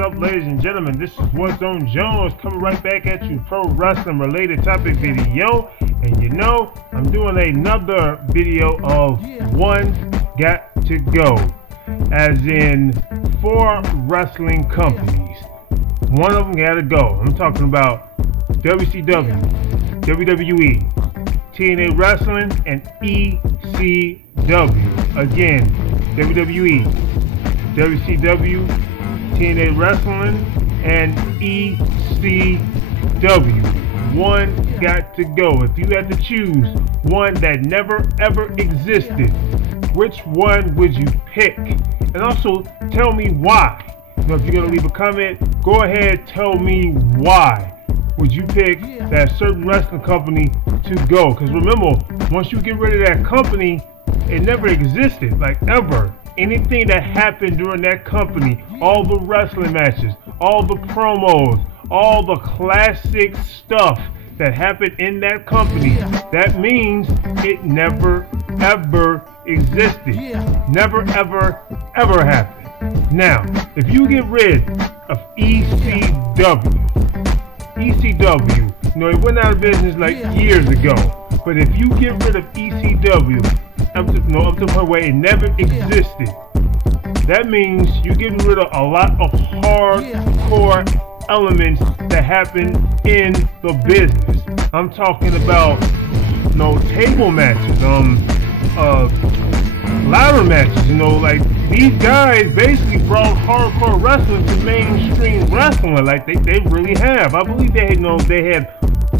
up, ladies and gentlemen? This is What's on Jones coming right back at you, pro wrestling related topic video. And you know, I'm doing another video of One's Got to Go, as in 4 wrestling companies. One of them got to go. I'm talking about WCW, WWE, TNA Wrestling, and ECW. Again, WWE, WCW, TNA Wrestling, and ECW. One got to go. If you had to choose one that never ever existed, which one would you pick? And also tell me why. So if you're gonna leave a comment, go ahead, tell me why would you pick that certain wrestling company to go. Because remember, once you get rid of that company, it never existed, like ever. Anything that happened during that company, all the wrestling matches, all the promos, all the classic stuff that happened in that company, that means it never ever existed. Never ever ever happened. Now, if you get rid of ECW, you know, it went out of business like years ago. But if you get rid of ECW, up to the point where it never existed, that means you're getting rid of a lot of hardcore elements that happen in the business. I'm talking about, you know, table matches, ladder matches. You know, like these guys basically brought hardcore wrestling to mainstream wrestling. Like they really have. I believe they had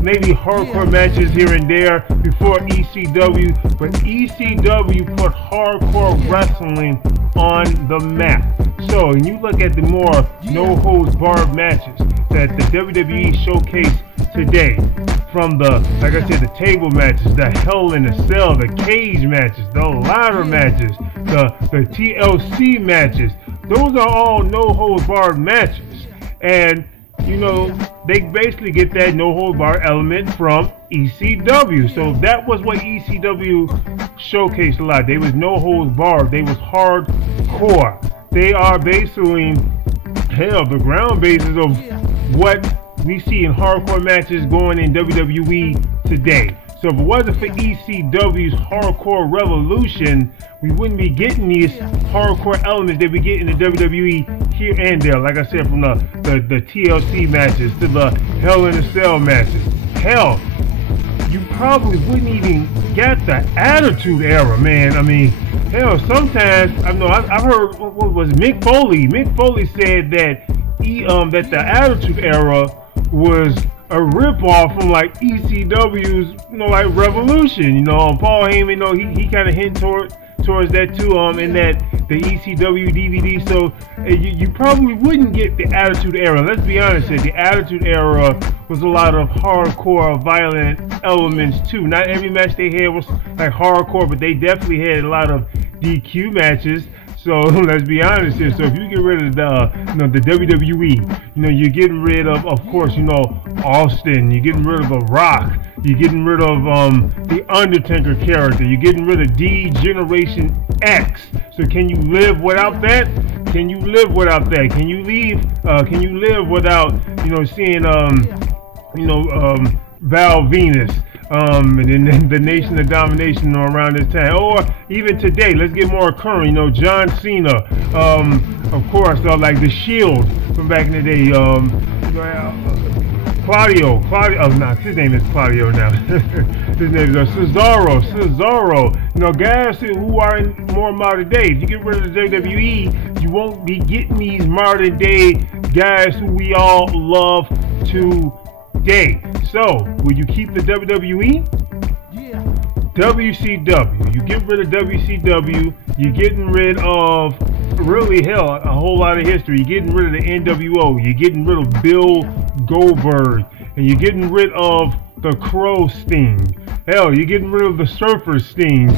maybe hardcore matches here and there before ECW, but ECW put hardcore wrestling on the map. So when you look at the more no-holds-barred matches that the WWE showcased today, from the, like I said, the table matches, the Hell in a Cell, the cage matches, the ladder matches, the TLC matches, those are all no-holds-barred matches. And you know, they basically get that no-hold-bar element from ECW. So that was what ECW showcased a lot. They was no-holds-bar. They was hardcore. They are basically, hell, the ground basis of what we see in hardcore matches going in WWE today. So if it wasn't for ECW's hardcore revolution, we wouldn't be getting these hardcore elements that we get in the WWE here and there. Like I said, from the TLC matches to the Hell in a Cell matches. Hell, you probably wouldn't even get the Attitude Era, man. I mean, hell, sometimes, I know I've heard, what was Mick Foley? Mick Foley said that that the Attitude Era was a rip-off from like ECW's, you know, like Revolution. You know, Paul Heyman, you know, he kind of hint towards that too, in that the ECW DVD. So you probably wouldn't get the Attitude Era. Let's be honest here, the Attitude Era was a lot of hardcore, violent elements too. Not every match they had was like hardcore, but they definitely had a lot of DQ matches. So let's be honest here. So if you get rid of the, you know, the WWE, you know, you're getting rid of course, you know, Austin. You're getting rid of The Rock. You're getting rid of the Undertaker character. You're getting rid of D-Generation X. So can you live without that? Can you live without that? Can you leave? Can you live without, you know, seeing Val Venus? And then the Nation of Domination around this time, or even today, let's get more current. You know, John Cena, of course, like the Shield from back in the day. Claudio. No, his name is Claudio now. His name is Cesaro. You know, guys who are in more modern day. If you get rid of the WWE, you won't be getting these modern day guys who we all love today. So, will you keep the WWE? WCW. You get rid of WCW, you're getting rid of, really, hell, a whole lot of history. You're getting rid of the NWO, you're getting rid of Bill Goldberg, and you're getting rid of the Crow Sting. Hell, you're getting rid of the Surfer Sting.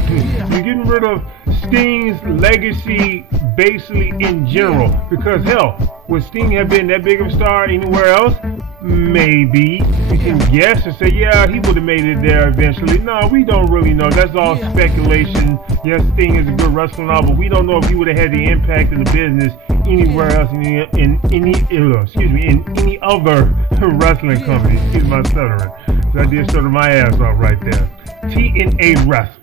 You're getting rid of Sting's legacy basically in general. Because hell, would Sting have been that big of a star anywhere else? Maybe. We can guess and say, yeah, he would have made it there eventually. No, we don't really know. That's all speculation. Yes, Sting is a good wrestler now, but we don't know if he would have had the impact in the business anywhere else in any other wrestling company. Excuse my stuttering. So I did stutter my ass off right there. TNA Wrestling.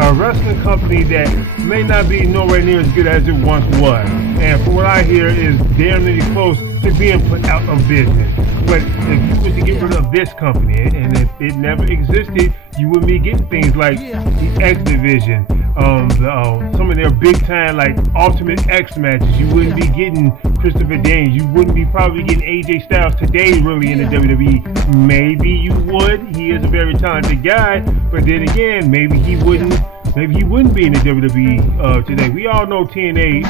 A wrestling company that may not be nowhere near as good as it once was. And from what I hear is damn nearly close to being put out of business. But if you was to get rid of this company, and if it never existed, you wouldn't be getting things like the X Division, some of their big time like Ultimate X matches. You wouldn't be getting Christopher Daniels. You wouldn't be probably getting AJ Styles today really in the WWE. Maybe you would. He is a very talented guy, but then again, maybe he wouldn't. Maybe he wouldn't be in the WWE today. We all know TNA,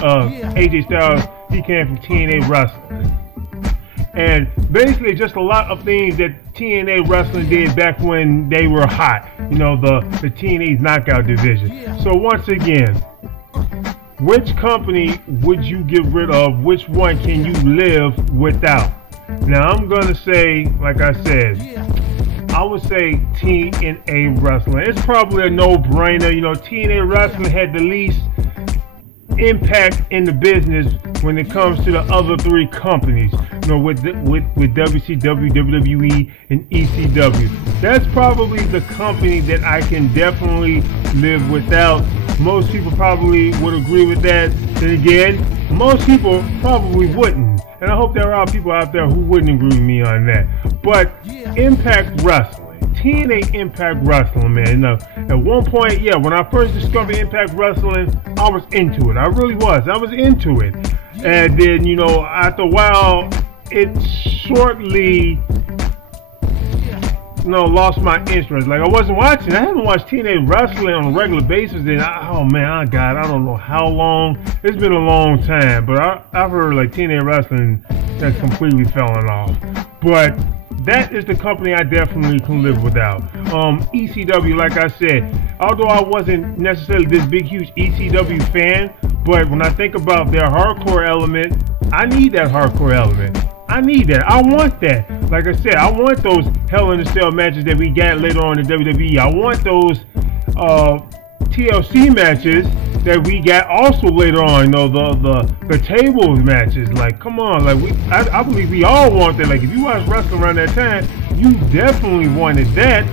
AJ Styles, he came from TNA Wrestling. And basically just a lot of things that TNA Wrestling did back when they were hot. You know, the TNA's knockout division. So once again, which company would you get rid of? Which one can you live without? Now I'm going to say, like I said, I would say TNA Wrestling. It's probably a no-brainer. You know, TNA Wrestling had the least impact in the business when it comes to the other three companies. You know, with WCW, WWE, and ECW. That's probably the company that I can definitely live without. Most people probably would agree with that. Then again, most people probably wouldn't. And I hope there are people out there who wouldn't agree with me on that. But Impact Wrestling, TNA Impact Wrestling, man. Now, at one point, yeah, when I first discovered Impact Wrestling, I was into it. I really was. I was into it. And then, you know, after a while, it shortly, you know, lost my interest. Like, I wasn't watching. I haven't watched TNA Wrestling on a regular basis. And oh man, God, I don't know how long. It's been a long time. But I've heard like TNA Wrestling that's completely fallen off. But that is the company I definitely can live without. ECW, like I said, although I wasn't necessarily this big, huge ECW fan, but when I think about their hardcore element, I need that hardcore element. I need that. I want that. Like I said, I want those Hell in a Cell matches that we got later on in WWE. I want those TLC matches that we got also later on. You know, the tables matches. Like, come on. Like, I believe we all want that. Like, if you watch wrestling around that time, you definitely wanted that.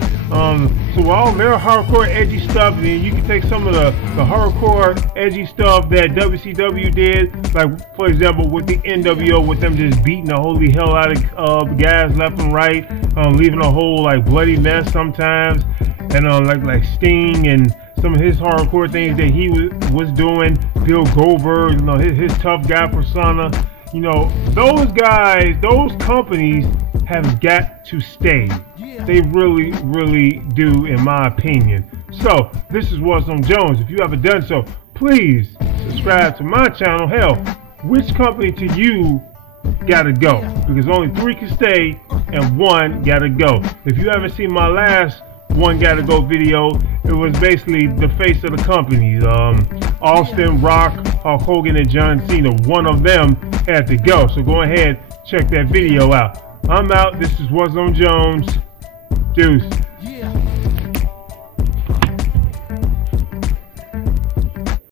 So all their hardcore edgy stuff, and then you can take some of the hardcore edgy stuff that WCW did, like for example with the NWO, with them just beating the holy hell out of guys left and right, leaving a whole like bloody mess sometimes, and like Sting and some of his hardcore things that he was doing, Bill Goldberg, you know, his tough guy persona. You know, those guys, those companies have got to stay. They really, really do, in my opinion. So, this is What's on Jones. If you haven't done so, please subscribe to my channel. Hell, which company to you gotta go? Because only 3 can stay and 1 gotta go. If you haven't seen my last One Gotta Go video, it was basically the face of the companies. Austin, Rock, Hulk Hogan, and John Cena. One of them had to go. So go ahead, check that video out. I'm out. This is What's on Jones. Deuce.